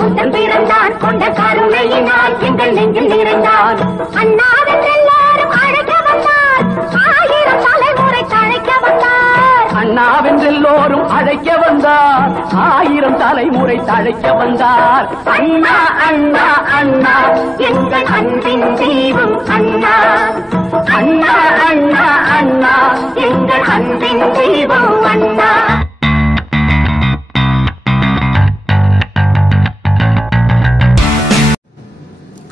புத்தன் பிறந்தான், கொண்ட கருணையினால் எங்கள் நெஞ்சில் நிறைந்தான். அண்ணாவின் எல்லாரும் அழைக்க வந்தார், ஆயிரம் தலைமுறை தழைக்க வந்தார். அண்ணாவென்றெல்லோரும் அழைக்க வந்தார், ஆயிரம் தலைமுறை தழைக்க வந்தார். அண்ணா அண்ணா அண்ணா எங்கள் அன்பின் தெய்வம் அண்ணா. அண்ணா அண்ணா அண்ணா எங்கள் அன்பின் தெய்வம் அண்ணா.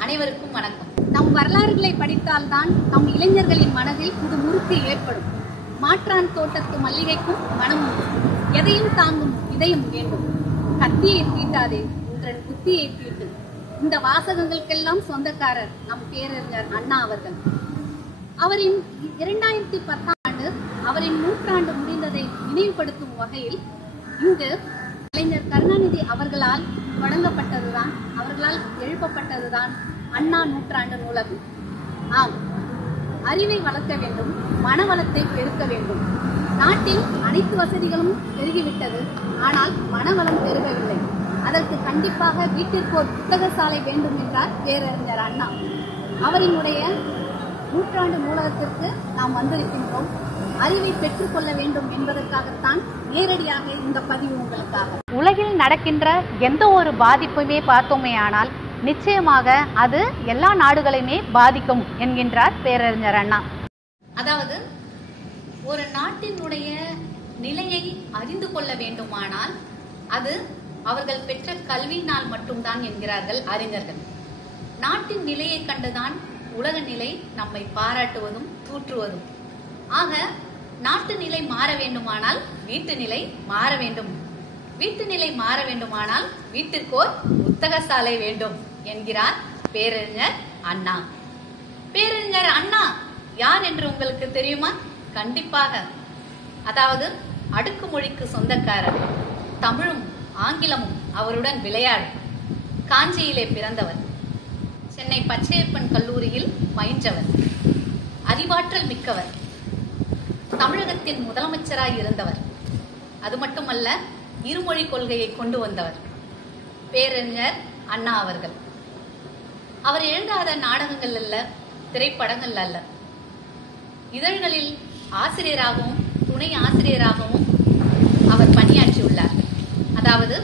அனைவருக்கும் வணக்கம். நம் வரலாறுகளை படித்தால்தான் நம் இளைஞர்களின் மனதில் புது முறுக்கு ஏற்படும். மாற்றான் தோட்டத்து மல்லிகைக்கும் மனமும், எதையும் தாங்கும் இதயம் வேண்டும். கத்தியை தீட்டாதே, உங்கள் புத்தியை தீட்டு. இந்த வாசகங்களுக்கெல்லாம் சொந்தக்காரர் நம் பேரறிஞர் அண்ணா அவர்கள். அவரின் 2010 ஆண்டு அவரின் நூற்றாண்டு முடிந்ததை நினைவுபடுத்தும் வகையில் இங்கு கலைஞர் கருணாநிதி அவர்களால் வழங்கப்பட்டதுதான், அவர்களால் எழுப்பப்பட்டதுதான் அண்ணா நூற்றாண்டு நூலகம். ஆம், அறிவை வளர்க்க வேண்டும், மனவளத்தை பெருக்க வேண்டும். நாட்டில் அனைத்து வசதிகளும் பெருகிவிட்டது, ஆனால் மனவளம் பெருகவில்லை. அதற்கு கண்டிப்பாக வீட்டிற்கு ஒரு புத்தக சாலை வேண்டும் என்றார் பேரறிஞர் அண்ணா. அவரினுடைய நூற்றாண்டு நூலகத்திற்கு நாம் வந்திருக்கின்றோம். அறிவை பெற்றுக்கொள்ள வேண்டும் என்பதற்காகத்தான் நேரடியாக இந்த பதிவு உங்களுக்காக. உலகில் நடக்கின்ற எந்த ஒரு பாதிப்புமே பார்த்தோமே ஆனால் நிச்சயமாக அது எல்லா நாடுகளையுமே பாதிக்கும் என்கின்றார் பேரறிஞர் அண்ணா. அதாவது ஒரு நாட்டினுடைய நிலையை அறிந்து கொள்ள வேண்டுமானால் அது அவர்கள் பெற்ற கல்வியினால் மட்டும்தான் என்கிறார்கள் அறிஞர்கள். நாட்டின் நிலையை கண்டுதான் உலக நிலை நம்மை பாராட்டுவதும் தூற்றுவதும். ஆக நாட்டு நிலை மாற வேண்டுமானால் வீட்டு நிலை மாற வேண்டும், வீட்டு நிலை மாற வேண்டுமானால் வீட்டிற்கோர் புத்தக சாலை வேண்டும் என்கிறார் பேரறிஞர் அண்ணா. பேரறிஞர் அண்ணா யார் என்று உங்களுக்கு தெரியுமா? கண்டிப்பாக. அதாவது அடுக்குமொழிக்கு சொந்தக்காரர், தமிழும் ஆங்கிலமும் அவருடன் விளையாடும். காஞ்சியிலே பிறந்தவர், சென்னை பச்சையப்பன் கல்லூரியில் பயின்றவர், அறிவாற்றல் மிக்கவர், தமிழகத்தின் முதலமைச்சராய் இருந்தவர். அது மட்டுமல்ல, இருமொழி கொள்கையை கொண்டு வந்தவர் பேரறிஞர் அண்ணா அவர்கள். அவர் எழுதாத நாடகங்கள் அல்ல, திரைப்படங்கள் அல்ல, இதழ்களில் ஆசிரியராகவும் துணை ஆசிரியராகவும் அவர் பணியாற்றியுள்ளார். அதாவது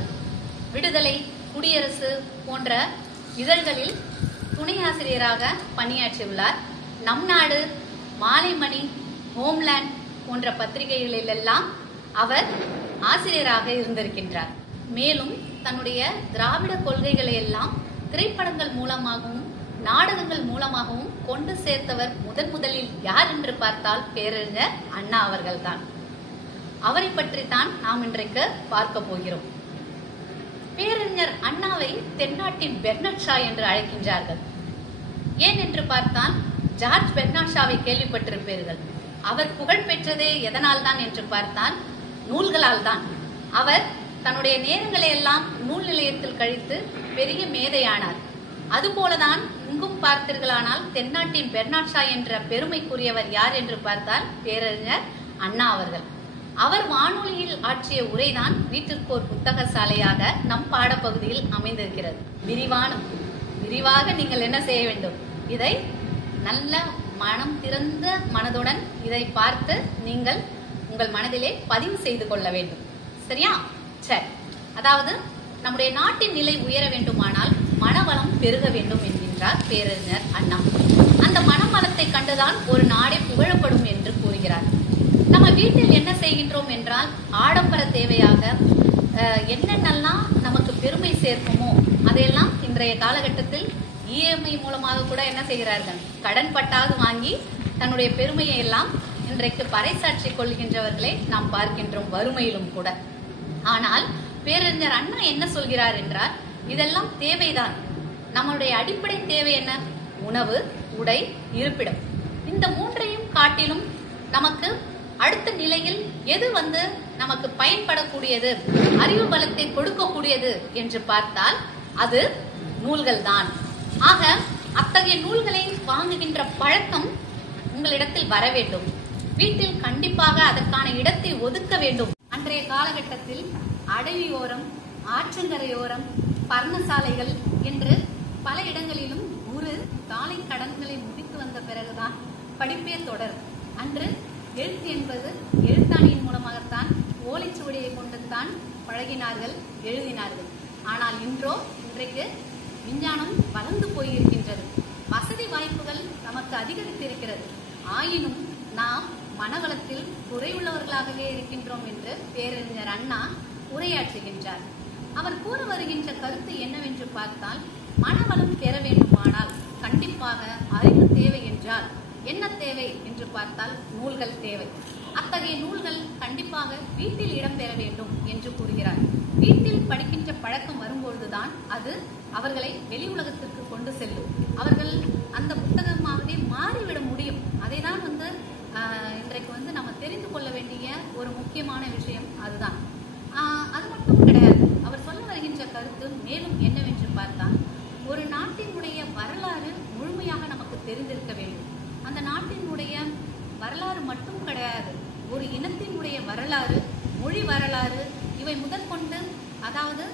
விடுதலை, குடியரசு போன்ற இதழ்களில் துணை ஆசிரியராக பணியாற்றியுள்ளார். நம் நாடு, மாலைமணி, ஹோம்லேண்ட் போன்ற பத்திரிகைகளிலெல்லாம் அவர் ஆசிரியராக இருந்திருக்கின்றார். மேலும் தன்னுடைய திராவிட கொள்கைகளை எல்லாம் திரைப்படங்கள் மூலமாகவும் நாடகங்கள் மூலமாகவும் கொண்டு சேர்த்தவர் முதலில் யார் என்று பார்த்தால் பேரறிஞர் அண்ணா அவர்கள்தான். அவரை பற்றித்தான் நாம் இன்றைக்கு பார்க்க போகிறோம். பேரறிஞர் அண்ணாவை தென்னாட்டின் பெர்னாட் ஷா என்று அழைக்கின்றார்கள். ஏன் என்று பார்த்தால் ஜார்ஜ் பெர்னாட் ஷாவை கேள்விப்பட்டிருப்பீர்கள். அவர் புகழ் பெற்றதே எதனால் தான் என்று பார்த்தால் நூல்களால் தான். அவர் தன்னுடைய நேரங்களை எல்லாம் நூல் நிலையத்தில் கழித்து பெரிய மேதையானார். அதுபோலதான் இங்கும் பார்த்தீர்களானால் தென்னாட்டின் பெர்னாட் ஷா என்ற பெருமைக்குரியவர் யார் என்று பார்த்தால் பேரறிஞர் அண்ணா அவர்கள். அவர் வானொலியில் ஆற்றிய உரைதான் வீட்டிற்கோர் புத்தக சாலையாக நம் பாடப்பகுதியில் அமைந்திருக்கிறது. விரிவாக நீங்கள் என்ன செய்ய வேண்டும்? இதை நல்ல மனம் திறந்த மனதுடன் இதை பார்த்து நீங்கள் உங்கள் மனதிலே பதிவு செய்து கொள்ள வேண்டும். சரியா? சரி. அதாவது நம்முடைய நாட்டின் நிலை உயர வேண்டுமானால் மனவளம் பெருக வேண்டும் என்கின்றார் பேரறிஞர் அண்ணா. அந்த மனவளத்தை கண்டுதான் ஒரு நாடே புகழப்படும் என்று கூறுகிறார். நம்ம வீட்டில் என்ன செய்கின்றோம் என்றால் ஆடம்பர தேவையாக என்னென்னலாம் நமக்கு பெருமை சேர்க்குமோ அதையெல்லாம் இன்றைய காலகட்டத்தில் இஎம்ஐ மூலமாக கூட என்ன செய்கிறார்கள், கடன் பட்டாவது வாங்கி தன்னுடைய பெருமையை எல்லாம் இன்றைக்கு பறைசாற்றிக் கொள்கின்றவர்களை நாம் பார்க்கின்றோம், வறுமையிலும் கூட. ஆனால் பேரறிஞர் அண்ணா என்ன சொல்கிறார் என்றால் இதெல்லாம் தேவைதான். நம்மளுடைய அடிப்படை தேவை என்ன? உணவு, உடை, இருப்பிடம். இந்த மூன்றையும் காட்டிலும் நமக்கு அடுத்த நிலையில் எது நமக்கு பயன்படக்கூடியது, அறிவு பலத்தை கொடுக்கக்கூடியது என்று பார்த்தால் அது நூல்கள் தான். ஆக அத்தகைய நூல்களை வாங்குகின்ற பழக்கம் உங்களிடத்தில் வர வேண்டும். வீட்டில் கண்டிப்பாக அதற்கான இடத்தை ஒதுக்க வேண்டும். அன்றைய காலகட்டத்தில் அடவியோரம், ஆற்றங்கரையோரம், பர்ணசாலைகள் என்று பல இடங்களிலும் குரு காலை கடன்களை முடித்து வந்த பிறகுதான் படிப்பே தொடர். அன்று எழுத்து என்பது எழுத்தாணியின் மூலமாகத்தான் ஓலைச்சுவடியை கொண்டுத்தான் பழகினார்கள், எழுதினார்கள். ஆனால் இன்றைக்கு விஞ்ஞானம் வளர்ந்து போயிருக்கின்றது, வசதி வாய்ப்புகள் நமக்கு அதிகரித்திருக்கிறது. ஆயினும் நாம் மனவளத்தில் குறைவுள்ளவர்களாகவே இருக்கின்றோம் என்று பேரறிஞர் அண்ணா உரையாற்றுகின்றார். அவர் கூற வருகின்ற கருத்து என்னவென்று பார்த்தால், மனவளம் பெற வேண்டுமானால் கண்டிப்பாக அறிவு தேவை என்றால் என்ன தேவை என்று பார்த்தால் நூல்கள் தேவை. அத்தகைய நூல்கள் கண்டிப்பாக வீட்டில் இடம்பெற வேண்டும் என்று கூறுகிறார். வீட்டில் படிக்கின்ற பழக்கம் வரும்பொழுதுதான் அது அவர்களை வெளி உலகத்திற்கு கொண்டு செல்லும். அவர்கள் அந்த புத்தகமாகவே மாறிவிட முடியும். அதைதான் இன்றைக்கு நம்ம தெரிந்து கொள்ள வேண்டிய ஒரு முக்கியமான விஷயம் அதுதான். அது மட்டும் கிடையாது. அவர் சொல்ல வருகின்ற கருத்து மேலும் என்னவென்று பார்த்தால், ஒரு நாட்டினுடைய வரலாறு முழுமையாக நமக்கு தெரிந்திருக்க வேண்டும். அந்த நாட்டினுடைய வரலாறு மட்டும் கிடையாது, ஒரு இனத்தினுடைய வரலாறு, மொழி வரலாறு, இவை முதற்கொண்டு அதாவது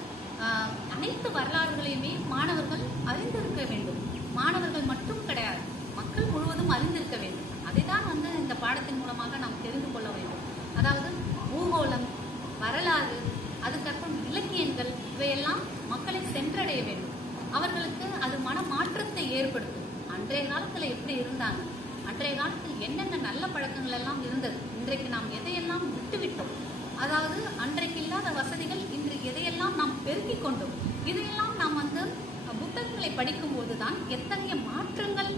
அனைத்து வரலாறுகளையுமே மாணவர்கள் அறிந்திருக்க வேண்டும். மாணவர்கள் மட்டும் கிடையாது, மக்கள் முழுவதும் அறிந்திருக்க வேண்டும். அதைதான் இந்த பாடத்தின் மூலமாக நாம் தெரிந்து கொள்ள வேண்டும். அதாவது பூகோளம், வரலாறு, அதுக்கப்புறம் இலக்கியங்கள், இவையெல்லாம் மக்களை சென்றடைய வேண்டும். அவர்களுக்கு அது மன மாற்றத்தை ஏற்படுத்தும். அன்றைய காலத்துல எப்படி இருந்தாங்க, அன்றைய காலத்தில் என்னென்ன நல்ல பழக்கங்கள் எல்லாம் இருந்தது, இன்றைக்கு நாம் எதையெல்லாம் விட்டுவிட்டோம், அதாவது அன்றைக்கு இல்லாத வசதிகள் இன்று எதையெல்லாம் நாம் பெருக்கிக் கொண்டோம், இதையெல்லாம் நாம் புத்தகங்களை படிக்கும் போதுதான் எத்தகைய மாற்றங்கள்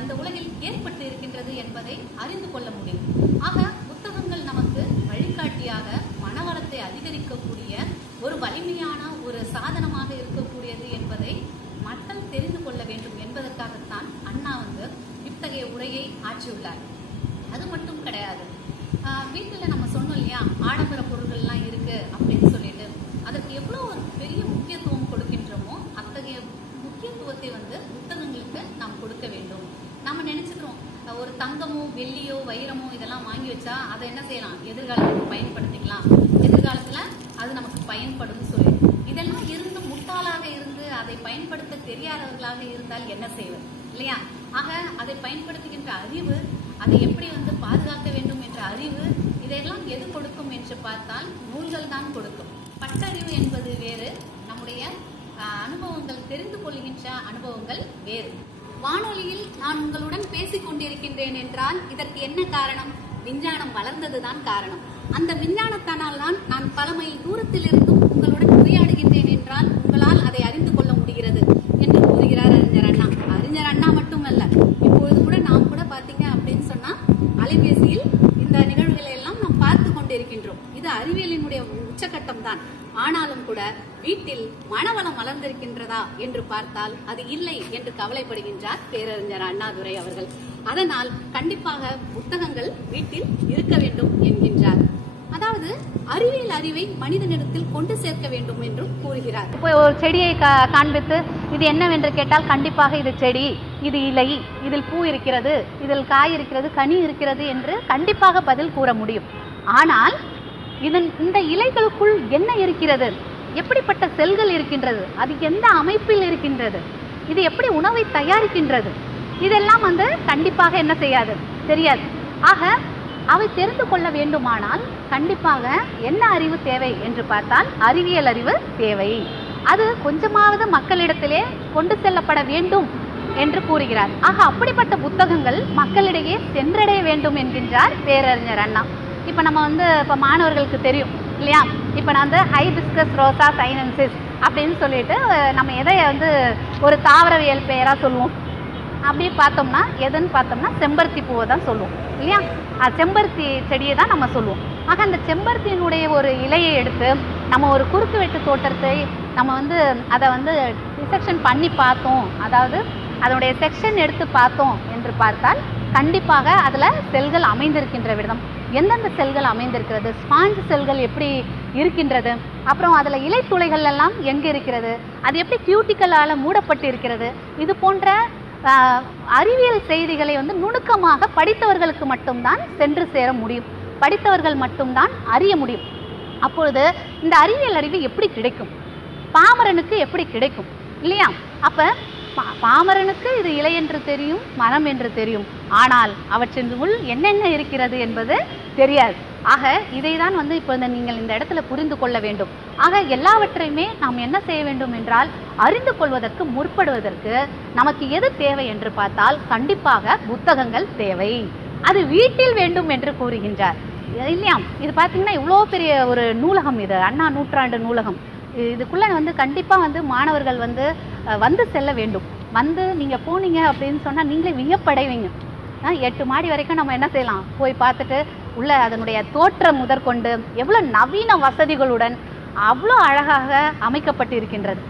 இந்த உலகில் ஏற்பட்டு இருக்கின்றது என்பதை அறிந்து கொள்ள முடியும். ஆக புத்தகங்கள் நமக்கு வழிகாட்டியாக மனவளத்தை அதிகரிக்கக்கூடிய ஒரு வலிமையான ஒரு சாதனமாக இருக்கக்கூடியது என்பதை மக்கள் தெரிந்து கொள்ள வேண்டும் என்பதற்காகத்தான் அண்ணா இத்தகைய உரையை ஆற்றியுள்ளார். அது மட்டும் கிடையாது, வீட்டில் நம்ம சொன்னோம் இல்லையா, ஆடம்பர பொருள்கள்லாம் இருக்கு அப்படின்னு சொல்லிட்டு அதற்கு எவ்வளோ ஒரு பெரிய முக்கியத்துவம் கொடுக்கின்றோமோ அத்தகைய முக்கியத்துவத்தை புத்தகங்களுக்கு நாம் கொடுக்க வேண்டும். நம்ம நினைச்சுக்கிறோம் ஒரு தங்கமோ வெள்ளியோ வைரமோ இதெல்லாம் வாங்கி வச்சா அதை என்ன செய்யலாம், எதிர்காலத்துக்கு பயன்படுத்திக்கலாம், எதிர்காலத்துல அது நமக்கு பயன்படும் சொல்லி இதெல்லாம் இருந்து முட்டாளாக இருந்து அதை பயன்படுத்த தெரியாதவர்களாக இருந்தால் என்ன செய்வது இல்லையா? ஆக அதை பயன்படுத்துகின்ற அறிவு, அதை எப்படி பாதுகாக்க வேண்டும் என்ற அறிவு, இதையெல்லாம் எது கொடுக்கும் என்று பார்த்தால் நூல்கள் தான் கொடுக்கும். பட்டறிவு என்பது வேறு, நம்முடைய அனுபவங்கள், தெரிந்து கொள்கின்ற அனுபவங்கள் வேறு. வானொலியில் நான் உங்களுடன் பேசிக் கொண்டிருக்கின்றேன் என்றால் இதற்கு என்ன காரணம்? விஞ்ஞானம் வளர்ந்ததுதான் காரணம். அந்த விஞ்ஞானத்தானால் தான் நான் பல மைல் தூரத்தில் இருந்தும் உங்களுடன் உரையாடுகின்றேன் என்றால் உங்களால் அதை அறிந்து கொள்ள முடிகிறது என்று கூறுகிறார் அறிஞர் அண்ணா. அறிஞர் அண்ணா மட்டுமல்ல, இப்பொழுது கூட நாம் கூட பாத்தீங்க அப்படின்னு சொன்னா அலைபேசியில் இந்த நிகழ்வுகளை எல்லாம் நாம் பார்த்து கொண்டிருக்கின்றோம். இது அறிவியலினுடைய உச்சகட்டம் தான். ஆனாலும் கூட வீட்டில் மனவளம் வளர்ந்திருக்கின்றதா என்று பார்த்தால் அது இல்லை என்று கவலைப்படுகின்றார் பேரறிஞர் அண்ணாதுரை அவர்கள். அதனால் கண்டிப்பாக புத்தகங்கள் வீட்டில் இருக்க வேண்டும் என்கின்றார். அதாவது அறிவியல் அறிவை மனிதனிடத்தில் கொண்டு சேர்க்க வேண்டும் என்றும் கூறுகிறார். இப்போ ஒரு செடியை காண்பித்து இது என்னவென்று கேட்டால் கண்டிப்பாக இது செடி, இது இலை, இதில் பூ இருக்கிறது, இதில் காய் இருக்கிறது, கனி இருக்கிறது என்று கண்டிப்பாக பதில் கூற முடியும். ஆனால் இந்த இலைகளுக்குள் என்ன இருக்கிறது, எப்படிப்பட்ட செல்கள் இருக்கின்றது, அது எந்த அமைப்பில் இருக்கின்றது, இது எப்படி உணவை தயாரிக்கின்றது, இதெல்லாம் கண்டிப்பாக என்ன செய்யாது, தெரியாது. ஆக அவை தெரிந்து கொள்ள வேண்டுமானால் கண்டிப்பாக என்ன அறிவு தேவை என்று பார்த்தால் அறிவியல் அறிவு தேவை. அது கொஞ்சமாவது மக்களிடத்திலே கொண்டு செல்லப்பட வேண்டும் என்று கூறுகிறார். ஆக அப்படிப்பட்ட புத்தகங்கள் மக்களிடையே சென்றடைய வேண்டும் என்கின்றார் பேரறிஞர் அண்ணா. இப்போ நம்ம இப்போ மாணவர்களுக்கு தெரியும் இல்லையா, இப்போ நான் ஹைபிஸ்கஸ் ரோசா சைனன்சிஸ் அப்படின்னு சொல்லிட்டு நம்ம எதை ஒரு தாவரவியல் பெயராக சொல்லுவோம். அப்படி பார்த்தோம்னா எதுன்னு பார்த்தோம்னா செம்பருத்தி பூவை தான் சொல்லுவோம் இல்லையா, செம்பருத்தி செடியை தான் நம்ம சொல்லுவோம். ஆக அந்த செம்பருத்தியினுடைய ஒரு இலையை எடுத்து நம்ம ஒரு குறுக்கு வெட்டு தோட்டத்தை நம்ம அதை டிசெக்ஷன் பண்ணி பார்த்தோம், அதாவது அதனுடைய செக்ஷன் எடுத்து பார்த்தோம் என்று பார்த்தால் கண்டிப்பாக அதில் செல்கள் அமைந்திருக்கின்ற விதம், எந்தெந்த செல்கள் அமைந்திருக்கிறது, ஸ்பாஞ்ச் செல்கள் எப்படி இருக்கின்றது, அப்புறம் அதில் இலைத்துளைகள் எல்லாம் எங்கே இருக்கிறது, அது எப்படி கியூட்டிக்கலால் மூடப்பட்டு இருக்கிறது, இது போன்ற அறிவியல் செய்திகளை நுணுக்கமாக படித்தவர்களுக்கு மட்டும்தான் சென்று சேர முடியும், படித்தவர்கள் மட்டும்தான் அறிய முடியும். அப்பொழுது இந்த அறிவியல் அறிவு எப்படி கிடைக்கும்? பாமரனுக்கு எப்படி கிடைக்கும் இல்லையா? அப்ப பாமரனுக்கு இது இலை என்று தெரியும், மரம் என்று தெரியும், ஆனால் அவற்றின் உள் என்னென்ன இருக்கிறது என்பது தெரியாது. ஆக இதை தான் இப்போ நீங்கள் இந்த இடத்துல புரிந்து கொள்ள வேண்டும். ஆக எல்லாவற்றையுமே நாம் என்ன செய்ய வேண்டும் என்றால் அறிந்து கொள்வதற்கு முற்படுவதற்கு நமக்கு எது தேவை என்று பார்த்தால் கண்டிப்பாக புத்தகங்கள் தேவை. அது வீட்டில் வேண்டும் என்று கூறுகின்றார் இல்லையா? இது பார்த்தீங்கன்னா இவ்வளோ பெரிய ஒரு நூலகம், இது அண்ணா நூற்றாண்டு நூலகம். இதுக்குள்ளே கண்டிப்பாக மாணவர்கள் வந்து செல்ல வேண்டும். நீங்கள் போனீங்க அப்படின்னு சொன்னால் நீங்களே வியப்படைவீங்க. 8 மாடி வரைக்கும் நம்ம என்ன செய்யலாம், போய் பார்த்துட்டு உள்ள அதனுடைய தோற்றம் முதற்கொண்டு எவ்வளோ நவீன வசதிகளுடன் அவ்வளோ அழகாக அமைக்கப்பட்டிருக்கின்றது.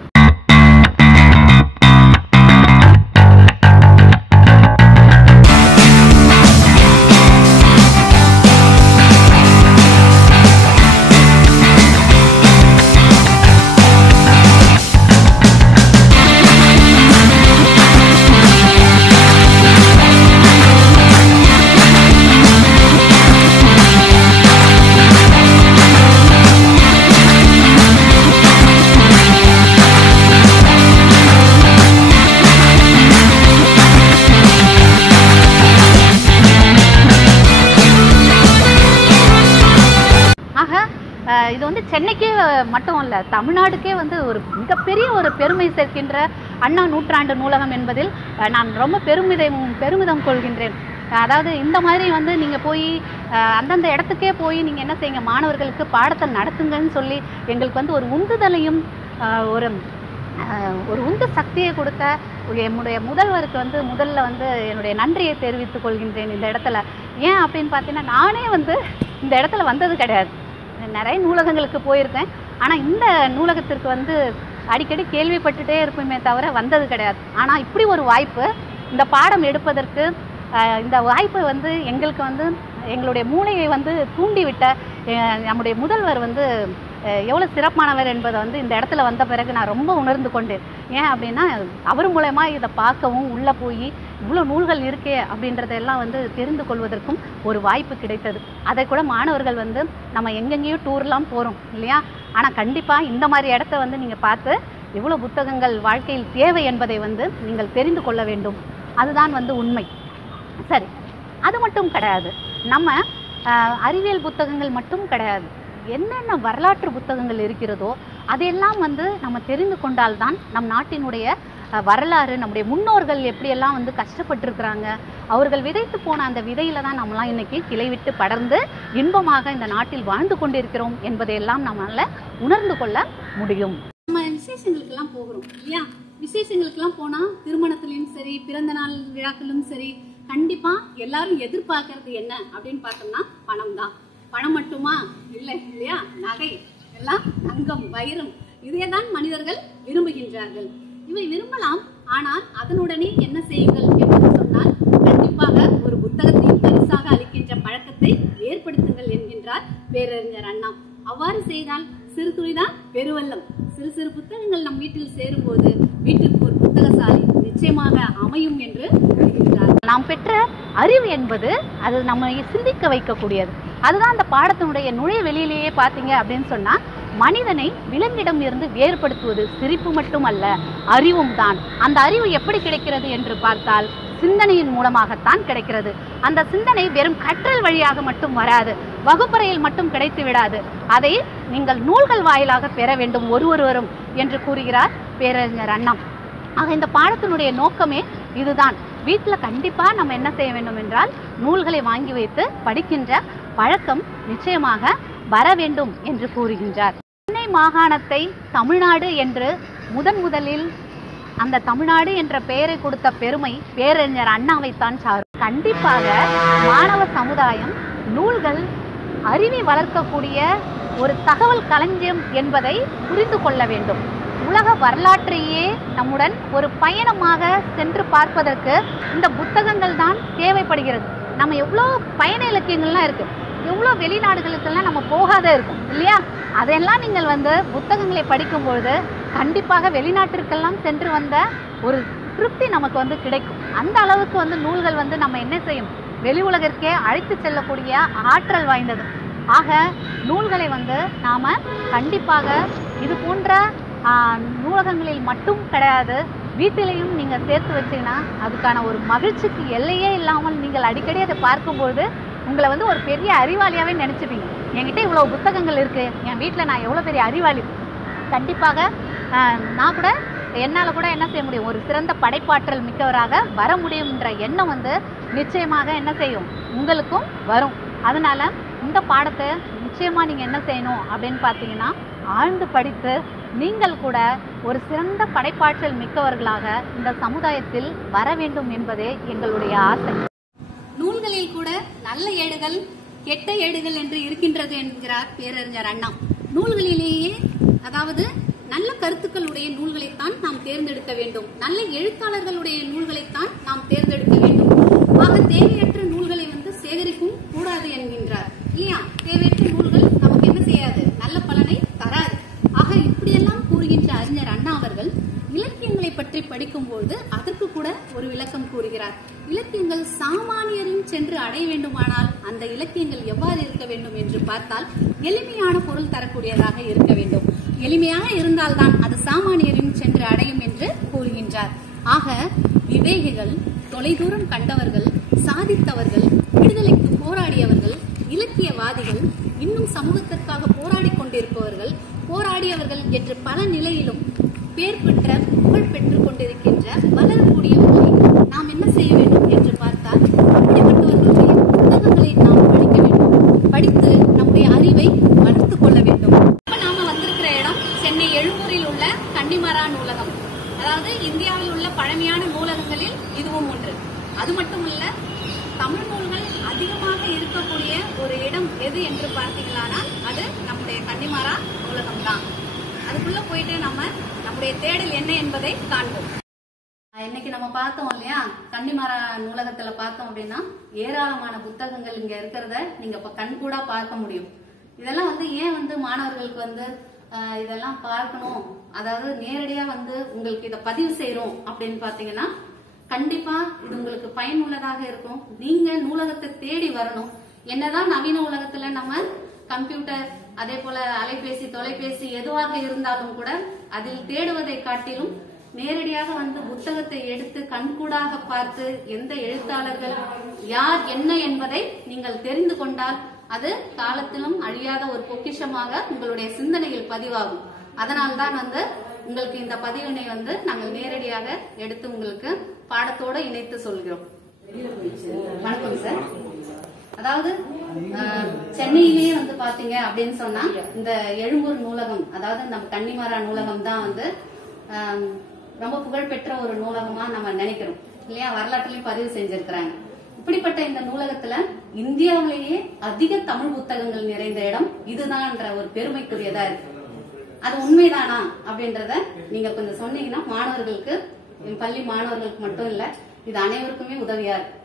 இது சென்னைக்கே மட்டும் இல்லை, தமிழ்நாடுக்கே ஒரு மிகப்பெரிய ஒரு பெருமை சேர்க்கின்ற அண்ணா நூற்றாண்டு நூலகம் என்பதில் நான் ரொம்ப பெருமிதம் கொள்கின்றேன். அதாவது இந்த மாதிரி நீங்கள் போய் அந்தந்த இடத்துக்கே போய் நீங்கள் என்ன செய்யுங்க, மாணவர்களுக்கு பாடத்தை நடத்துங்கன்னு சொல்லி எங்களுக்கு ஒரு உந்துதலையும் ஒரு உந்து சக்தியை கொடுத்த என்னுடைய முதல்வருக்கு முதல்ல என்னுடைய நன்றியை தெரிவித்துக் கொள்கின்றேன் இந்த இடத்துல. ஏன் அப்படின்னு பார்த்தீங்கன்னா நானே இந்த இடத்துல வந்தது கிடையாது. நிறைய நூலகங்களுக்கு போயிருக்கேன், ஆனால் இந்த நூலகத்திற்கு அடிக்கடி கேள்விப்பட்டுட்டே இருப்போமே தவிர வந்தது கிடையாது. ஆனால் இப்படி ஒரு வாய்ப்பு, இந்த பாடம் எடுப்பதற்கு இந்த வாய்ப்பு எங்களுக்கு எங்களுடைய மூளையை தூண்டிவிட்ட நம்முடைய முதல்வர் எவ்வளோ சிறப்பானவர் என்பதை இந்த இடத்துல வந்த பிறகு நான் ரொம்ப உணர்ந்து கொண்டேன். ஏன் அப்படின்னா அவர் மூலமா இதை பார்க்கவும் உள்ளே போய் இவ்வளோ நூல்கள் இருக்கே அப்படின்றதெல்லாம் தெரிந்து கொள்வதற்கும் ஒரு வாய்ப்பு கிடைத்தது. அதை கூட மாணவர்கள் நம்ம எங்கெங்கேயோ டூர்லாம் போகிறோம் இல்லையா, ஆனால் கண்டிப்பாக இந்த மாதிரி இடத்த நீங்கள் பார்த்து எவ்வளோ புத்தகங்கள் வாழ்க்கையில் தேவை என்பதை நீங்கள் தெரிந்து கொள்ள வேண்டும். அதுதான் உண்மை. சரி, அது மட்டும் கிடையாது, நம்ம அறிவியல் புத்தகங்கள் மட்டும் கிடையாது, என்னென்ன வரலாற்று புத்தகங்கள் இருக்கிறதோ அதையெல்லாம் நம்ம தெரிந்து கொண்டால்தான் நம் நாட்டினுடைய வரலாறு, நம்முடைய முன்னோர்கள் எப்படியெல்லாம் கஷ்டப்பட்டிருக்கிறாங்க, அவர்கள் விதைத்து போன அந்த விதையில தான் நம்மளாம் இன்னைக்கு கிளை விட்டு படர்ந்து இன்பமாக இந்த நாட்டில் வாழ்ந்து கொண்டிருக்கிறோம் என்பதையெல்லாம் நம்மளால உணர்ந்து கொள்ள முடியும். நம்ம விசேஷங்களுக்கெல்லாம் போகிறோம் இல்லையா, விசேஷங்களுக்கெல்லாம் போனா திருமணத்திலும் சரி, பிறந்த நாள் விழாக்களிலும் சரி, கண்டிப்பா எல்லாரும் எதிர்பார்க்கறது என்ன அப்படின்னு பார்த்தோம்னா பணம் தான். பணம் மட்டுமா இல்லை இல்லையா, நகை எல்லாம் தங்கம் வைரம் இதையேதான் மனிதர்கள் விரும்புகின்றார்கள். இவை விரும்பலாம், ஆனால் அதனுடனே என்ன செய்யுங்கள் என்று சொன்னால் கண்டிப்பாக ஒரு புத்தகத்தையும் பரிசாக அளிக்கின்ற பழக்கத்தை ஏற்படுத்துங்கள் என்கின்றார் பேரறிஞர் அண்ணா. அவ்வாறு செய்தால் சிறு துளிதான் பெருவெள்ளம். சிறு சிறு புத்தகங்கள் நம் வீட்டில் சேரும் போது வீட்டிற்கு ஒரு புத்தகசாலை நிச்சயமாக அமையும் என்று கூறுகின்றார். நாம் பெற்ற அறிவு என்பது அது நம்ம சிந்திக்க வைக்கக்கூடியது. அதுதான் அந்த பாடத்தினுடைய நுழைய வெளியிலேயே பார்த்தீங்க அப்படின்னு சொன்னா மனிதனை விலங்கிடம் இருந்து வேறுபடுத்துவது சிரிப்பு மட்டுமல்ல, அறிவும் தான். அந்த அறிவு எப்படி கிடைக்கிறது என்று பார்த்தால் சிந்தனையின் மூலமாகத்தான் கிடைக்கிறது. அந்த சிந்தனை வெறும் கற்றல் வழியாக மட்டும் வராது, வகுப்பறையில் மட்டும் கிடைத்து விடாது, அதை நீங்கள் நூல்கள் வாயிலாக பெற வேண்டும் ஒருவரும் என்று கூறுகிறார் பேரறிஞர் அண்ணா. ஆக இந்த பாடத்தினுடைய நோக்கமே இதுதான். வீட்டில் கண்டிப்பாக நம்ம என்ன செய்ய வேண்டும் என்றால் நூல்களை வாங்கி வைத்து படிக்கின்ற பழக்கம் நிச்சயமாக வர வேண்டும் என்று கூறுகின்றார். சென்னை மாகாணத்தை தமிழ்நாடு என்று முதலில் அந்த தமிழ்நாடு என்ற பெயரை கொடுத்த பெருமை பேரறிஞர் அண்ணாவைத்தான் சாரும். கண்டிப்பாக மாணவ சமுதாயம் நூல்கள் அறிவை வளர்க்கக்கூடிய ஒரு தகவல் களஞ்சியம் என்பதை புரிந்து கொள்ள வேண்டும். உலக வரலாற்றையே நம்முடன் ஒரு பயணமாக சென்று பார்ப்பதற்கு இந்த புத்தகங்கள் தான் தேவைப்படுகிறது. நம்ம எவ்வளோ பயண இலக்கியங்கள்லாம் இருக்குது, எவ்வளோ வெளிநாடுகளுக்கெல்லாம் நம்ம போகாத இருக்கும் இல்லையா, அதையெல்லாம் நீங்கள் புத்தகங்களை படிக்கும்பொழுது கண்டிப்பாக வெளிநாட்டிற்கெல்லாம் சென்று வந்த ஒரு திருப்தி நமக்கு கிடைக்கும். அந்த அளவுக்கு நூல்கள் நம்ம என்ன செய்யும், வெளி உலகிற்கே அழைத்து செல்லக்கூடிய ஆற்றல் வாய்ந்தது. ஆக நூல்களை நாம் கண்டிப்பாக இது போன்ற நூலகங்களில் மட்டும் கிடையாது, வீட்டிலையும் நீங்கள் சேர்த்து வச்சீங்கன்னா அதுக்கான ஒரு மகிழ்ச்சிக்கு எல்லையே இல்லாமல் நீங்கள் அடிக்கடி அதை பார்க்கும்போது உங்களை வந்து ஒரு பெரிய அறிவாளியாகவே நினச்சிப்பீங்க. என்கிட்ட இவ்வளோ புத்தகங்கள் இருக்குது, என் வீட்டில் நான் எவ்வளோ பெரிய அறிவாளி. கண்டிப்பாக நான் கூட என்னால் கூட என்ன செய்ய முடியும், ஒரு சிறந்த படைப்பாற்றல் மிக்கவராக வர முடியும்ன்ற எண்ணம் வந்து நிச்சயமாக என்ன செய்யும், உங்களுக்கும் வரும். அதனால் இந்த பாடத்தை நிச்சயமாக நீங்கள் என்ன செய்யணும் அப்படின்னு பார்த்தீங்கன்னா, ஆழ்ந்து படித்து நீங்கள் கூட ஒரு சிறந்த படைப்பாற்றல் மிக்கவர்களாக இந்த சமுதாயத்தில் வர வேண்டும் என்பதே எங்களுடைய ஆசை. நூல்களில் கூட நல்ல ஏடுகள் கெட்ட ஏடுகள் என்று இருக்கின்றது என்கிறார் பேரறிஞர் அண்ணா. நூல்களிலேயே அதாவது நல்ல கருத்துக்களுடைய நூல்களைத்தான் நாம் தேர்ந்தெடுக்க வேண்டும், நல்ல எழுத்தாளர்களுடைய நூல்களைத்தான் நாம் தேர்ந்தெடுக்க வேண்டும். ஆக தேவையற்ற நூல்களை வந்து சேகரிக்கும் கூடாது என்கின்றார் இல்லையா? தேவையற்ற நூல்கள் நமக்கு என்ன செய்யாது, நல்ல பலனை தராது. ஆக இப்படியெல்லாம் கூறுகின்ற அறிஞர் அண்ணா அவர்கள் இலக்கியங்களை பற்றி படிக்கும்போது அதற்கு கூட ஒரு விளக்கம் கூறுகிறார். இலக்கியங்கள் சாமானியரும் சென்று அடைய வேண்டுமானால் அந்த இலக்கியங்கள் எவ்வாறு இருக்க வேண்டும் என்று பார்த்தால் எளிமையான பொருள் தரக்கூடியதாக இருக்க வேண்டும். எளிமையாக இருந்தால்தான் அது சாமானியரும் சென்று அடையும் என்று கூறுகின்றார். ஆக விவேகிகள், தொலைதூரம் கண்டவர்கள், சாதித்தவர்கள், விடுதலைக்கு போராடியவர்கள், இலக்கியவாதிகள், இன்னும் சமூகத்திற்காக போராடி கொண்டிருப்பவர்கள், போராடியவர்கள் என்று பல நிலையிலும் பேர் பெற்ற புகழ் பெற்றுக் கொண்டிருக்கின்ற வளரக்கூடியவர்களை நாம் என்ன செய்ய வேண்டும் என்று பார்த்தால் அப்படிப்பட்டவர்களுடைய புத்தகங்களை நாம் படிக்க வேண்டும். படித்து நம்முடைய அறிவை வளர்த்துக் கொள்ள வேண்டும். இப்ப நாம வந்திருக்கிற இடம் சென்னை எழும்பூரில் உள்ள கன்னிமரா நூலகம். அதாவது இந்தியாவில் உள்ள பழமையான நூலகங்களில் இதுவும் ஒன்று. அது மட்டுமல்ல, தமிழ் நூல்கள் அதிகமாக இருக்கக்கூடிய ஒரு இடம் எது என்று பார்த்தீங்களானா அது நம்முடைய கன்னிமரா நூலகம் தான். அதுக்குள்ள போயிட்டு நம்முடைய தேடல் என்ன என்பதை காண்போம். இன்னைக்கு நம்ம பார்த்தோம் இல்லையா, கன்னிமரா நூலகத்துல பார்த்தோம் அப்படின்னா ஏராளமான புத்தகங்கள் இங்க இருக்கிறத நீங்க இப்ப கண்கூடா பார்க்க முடியும். இதெல்லாம் வந்து ஏன் வந்து மாணவர்களுக்கு வந்து இதெல்லாம் பார்க்கணும், அதாவது நேரடியா வந்து உங்களுக்கு இதை பதிவு செய்யறோம் அப்படின்னு பாத்தீங்கன்னா கண்டிப்பா இது உங்களுக்கு பயனுள்ளதாக இருக்கும். நீங்க நூலகத்தை தேடி வரணும். என்னதான் நவீன உலகத்துல நம்ம கம்ப்யூட்டர், அதே போல அலைபேசி, தொலைபேசி எதுவாக இருந்தாலும் கூட அதில் தேடுவதை காட்டிலும் நேரடியாக வந்து புத்தகத்தை எடுத்து கண்கூடாக பார்த்து எந்த எழுத்தாளர்கள் யார் என்ன என்பதை நீங்கள் தெரிந்து கொண்டால் அது காலத்திலும் அழியாத ஒரு பொக்கிஷமாக உங்களுடைய சிந்தனையில் பதிவாகும். அதனால்தான் வந்து உங்களுக்கு இந்த பதிவினை வந்து நாங்கள் நேரடியாக எடுத்து உங்களுக்கு பாடத்தோட இணைத்து சொல்கிறோம். வணக்கம் சார். அதாவது சென்னையிலேயே வந்து பாத்தீங்க அப்படின்னு சொன்னா இந்த எழும்பூர் நூலகம், அதாவது நம்ம கன்னிமரா நூலகம் தான் வந்து ரொம்ப புகழ்பெற்ற ஒரு நூலகமா நம்ம நினைக்கிறோம் இல்லையா? வரலாற்றிலையும் பதிவு செஞ்சிருக்கிறாங்க. இப்படிப்பட்ட இந்த நூலகத்துல இந்தியாவிலேயே அதிக தமிழ் புத்தகங்கள் நிறைந்த இடம் இதுதான்ன்ற ஒரு பெருமைக்குரியதா இருக்கு. அது உண்மைதானா அப்படின்றத நீங்க கொஞ்சம் சொன்னீங்கன்னா மாணவர்களுக்கு, பள்ளி மாணவர்களுக்கு மட்டும் இல்ல, இது அனைவருக்குமே உதவியா இருக்கு.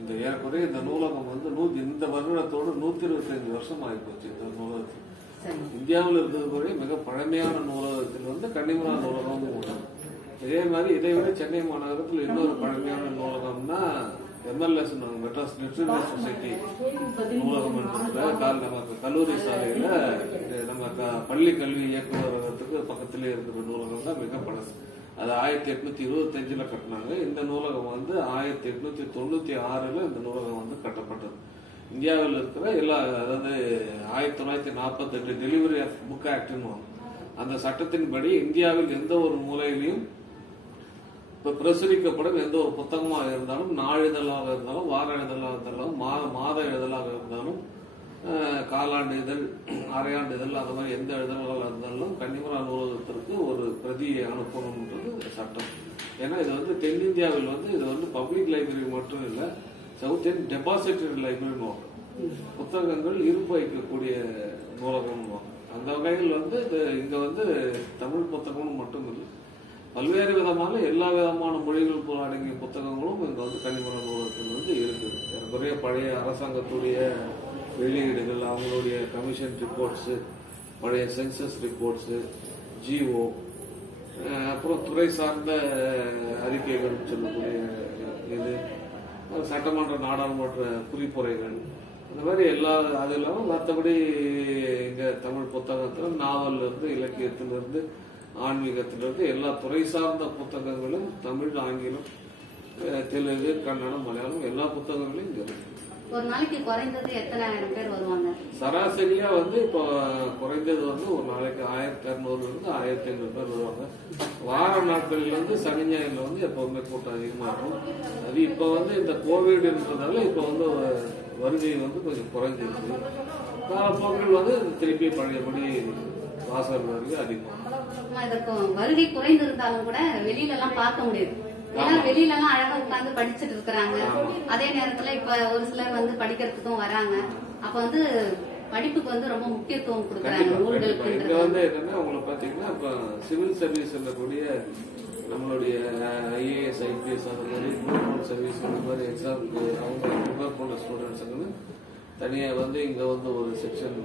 இந்த ஏறக்குறைய இந்த நூலகம் வந்து இந்த வருடத்தோடு 125 வருஷம் ஆகிப்போச்சு. இந்த நூலகத்தில் இந்தியாவில் இருக்கிறது மிக பழமையான நூலகத்தில் வந்து கன்னிமரா நூலகம் ஒன்று. இதே மாதிரி இதை விட சென்னை மாநகரத்தில் இன்னொரு பழமையான நூலகம்னா MLS, மெட்ராஸ் லிட்ரேச்சர் சொசைட்டி நூலகம் நமக்கு கல்லூரி சாலையில நம்ம பள்ளி கல்வி இயக்குநரகத்துக்கு பக்கத்திலே இருக்கிற நூலகம் தான் மிக பழசு. அது 1825 கட்டினாங்க. இந்த நூலகம் வந்து 1896 இந்த நூலகம் வந்து கட்டப்பட்டது. இந்தியாவில் இருக்கிற எல்லா, அதாவது 1948 டெலிவரி ஆஃப் புக் ஆக்ட்னு அந்த சட்டத்தின்படி இந்தியாவில் எந்த ஒரு மூலையிலையும் இப்ப பிரசுரிக்கப்படும் எந்த ஒரு புத்தகமாக இருந்தாலும், நாளிதழாக இருந்தாலும், வார இதழாக இருந்தாலும், மாத இதழாக இருந்தாலும், காலாண்டு இதழ், அரையாண்டு இதழ், அந்த மாதிரி எந்த இதழ்களாக இருந்தாலும் கன்னிமரா நூலகத்திற்கு ஒரு பிரதியை அனுப்பணும்ன்றது சட்டம். ஏன்னா இது வந்து தென்னிந்தியாவில் வந்து இது வந்து பப்ளிக் லைப்ரரி மட்டும் இல்லை, சவுத் இந்தியன் டெபாசிட்டரி லைப்ரரின்னு புத்தகங்கள் இருப்பு வைக்கக்கூடிய நூலகம். அந்த வகையில் வந்து இங்க வந்து தமிழ் புத்தகம் மட்டும் இல்லை, பல்வேறு விதமான எல்லா விதமான மொழிகள் அடங்கிய புத்தகங்களும் இங்க வந்து கன்னிமரா நூலகத்தில் வந்து இருக்குது. நிறைய பழைய அரசாங்கத்துடைய வெளியீடுகள், அவங்களுடைய கமிஷன் ரிப்போர்ட்ஸு, பழைய சென்சஸ் ரிப்போர்ட்ஸு, ஜிஓ, அப்புறம் துறை சார்ந்த அறிக்கைகள் சொல்லக்கூடிய இது, சட்டமன்ற நாடாளுமன்ற குறிப்புரைகள், அந்த மாதிரி எல்லா, அது இல்லாமல் மற்றபடி இங்க தமிழ் புத்தகத்துல நாவல்ல இருந்து இலக்கியத்திலிருந்து ஆன்மீகத்திலிருந்து எல்லா துறை சார்ந்த புத்தகங்களும் தமிழ், ஆங்கிலம், தெலுங்கு, கன்னடம், மலையாளம் எல்லா புத்தகங்களும் இங்க இருக்கு. ஒரு நாளைக்கு குறைந்தது எத்தனை ஆயிரம் பேர் வருவாங்க? சராசரியா இப்போ குறைந்தது ஒரு நாளைக்கு 1200 இருந்து 1500 பேர் வருவாங்க. வார நாட்கள்ல சனி ஞாயிறுல எப்பவுமே கூட்டம் அதிகமா இருக்கும். அது இப்ப இந்த கோவிட்ன்றதால இப்ப வருகை கொஞ்சம் குறைஞ்சிருக்கு. காலப்போக்கில் திருப்பி பழையபடி வாசல் வருகை அதிகமாக. இதற்கு வருகை குறைந்திருந்தாலும் கூட வெளியில எல்லாம் பார்க்க முடியுது. ஏன்னா வெளியில எல்லாம் அழகா உட்கார்ந்து படிச்சுட்டு இருக்கிறாங்க. அதே நேரத்துல இப்ப ஒரு சிலர் படிக்கிறதுக்கும் வராங்க. அப்ப படிப்புக்கு ரொம்ப முக்கியத்துவம் கொடுக்கறாங்க. நூல்களுக்கு என்னன்னா உங்களுக்கு பாத்தீங்கன்னா இப்ப சிவில் சர்வீஸ் கூடிய நம்மளுடைய IAS, IPS அந்த மாதிரி குரூப் சர்வீஸ் அந்த மாதிரி எக்ஸாமுக்கு அவங்க ப்ரிப்பேர் பண்ற ஸ்டூடெண்ட்ஸுக்குன்னு தனியா இங்க ஒரு செக்ஷன்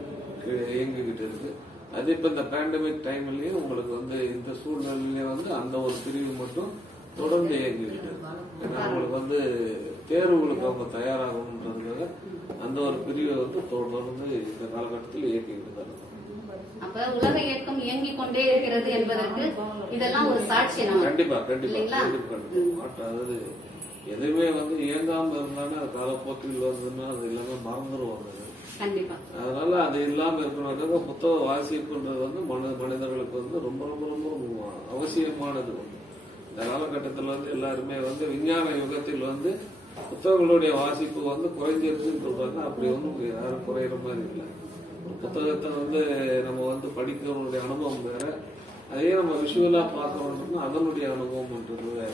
இயங்கிக்கிட்டு இருக்கு. அது இப்ப இந்த பேண்டமிக் டைம்லயே உங்களுக்கு இந்த சூழ்நிலையிலேயே அந்த ஒரு பிரிவு மட்டும் தொடர்ந்து இயங்கிட்டு இருக்கு. ஏன்னா அவங்களுக்கு தேர்வுகளுக்கு அவங்க தயாராகணுன்றதுக்காக அந்த ஒரு பிரிவை தொடர்ந்து இந்த காலகட்டத்தில் இயக்கிட்டு தான். அப்ப உலக இயக்கம் இயங்கிக் கொண்டே இருக்கிறது என்பதற்கு இதெல்லாம் ஒரு சாட்சி. கண்டிப்பா கண்டிப்பா அதாவது எதுவுமே இயங்காம இருந்தாலும் அது காலப்போக்கில் வருதுன்னா அது எல்லாமே மறந்துடுவாங்க. அதனால அது இல்லாம இருக்கணும்னாக்க புத்தக வாசிப்புன்றது மனிதர்களுக்கு ரொம்ப ரொம்ப ரொம்ப அவசியமானது. இந்த காலகட்டத்தில் எல்லாருமே விஞ்ஞான யுகத்தில் புத்தகங்களுடைய வாசிப்பு குறைஞ்சிருக்குன்னு சொல்றாங்க. அப்படி யாரும் குறையிற மாதிரி இல்லை. புத்தகத்தை நம்ம படிக்கிறவனுடைய அனுபவம் வேற, அதே நம்ம விஷுவலா பார்க்கணும்னா அதனுடைய அனுபவம்ன்றது வேற.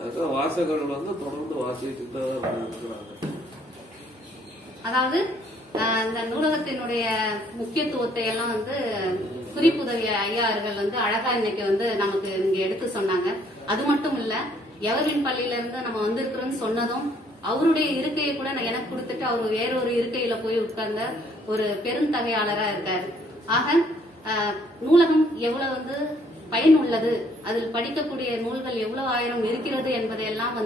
அதுக்காக வாசகர்கள் தொடர்ந்து வாசிச்சுட்டு தான் இருக்கிறாங்க. அதாவது இந்த நூலகத்தினுடைய முக்கியத்துவத்தை எல்லாம் குறிப்புதவி ஐயா அவர்கள் அழகா இன்னைக்கு நமக்கு இங்க எடுத்து சொன்னாங்க. அது மட்டும் இல்ல, எவர்வின் பள்ளியில இருந்து நம்ம வந்திருக்கிறோம்னு சொன்னதும் அவருடைய இருக்கையை கூட எனக்கு கொடுத்துட்டு அவர் வேறொரு இருக்கையில போய் உட்கார்ந்த ஒரு பெருந்தகையாளரா இருக்காரு. ஆக நூலகம் எவ்வளவு பயனுள்ளது, அதில் படிக்கக்கூடிய நூல்கள் எவ்வளவு ஆயிரம் இருக்கிறது என்பதையெல்லாம்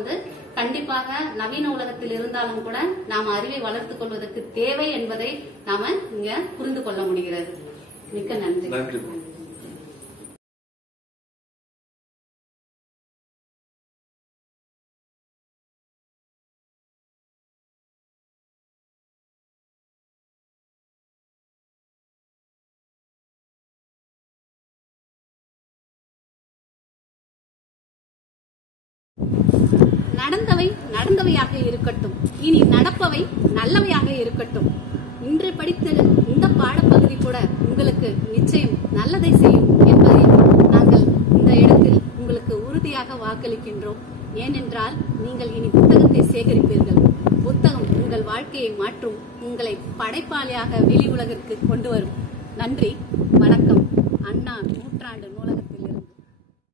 கண்டிப்பாக நவீன உலகத்தில் இருந்தாலும் கூட நாம அறிவை வளர்த்துக் கொள்வதற்கு தேவை என்பதை நாம இங்க புரிந்து கொள்ள முடிகிறது. மிக்க நன்றி. நடந்தவை நடந்தவையாக இருக்கட்டும், இனி நடப்பவை நல்லவையாக இருக்கட்டும். இன்று படித்த இந்த பாடப்பகுதி கூட உங்களுக்கு நிச்சயம் நல்லதை செய்யும் என்பதை நாங்கள் இந்த இடத்தில் உங்களுக்கு உறுதியாக வாக்களிக்கின்றோம். ஏனென்றால் நீங்கள் இனி புத்தகத்தை சேகரிப்பீர்கள். புத்தகம் உங்கள் வாழ்க்கையை மாற்றும், உங்களை படைப்பாளியாக வெளி உலகிற்கு கொண்டு வரும். நன்றி, வணக்கம். அண்ணா நூற்றாண்டு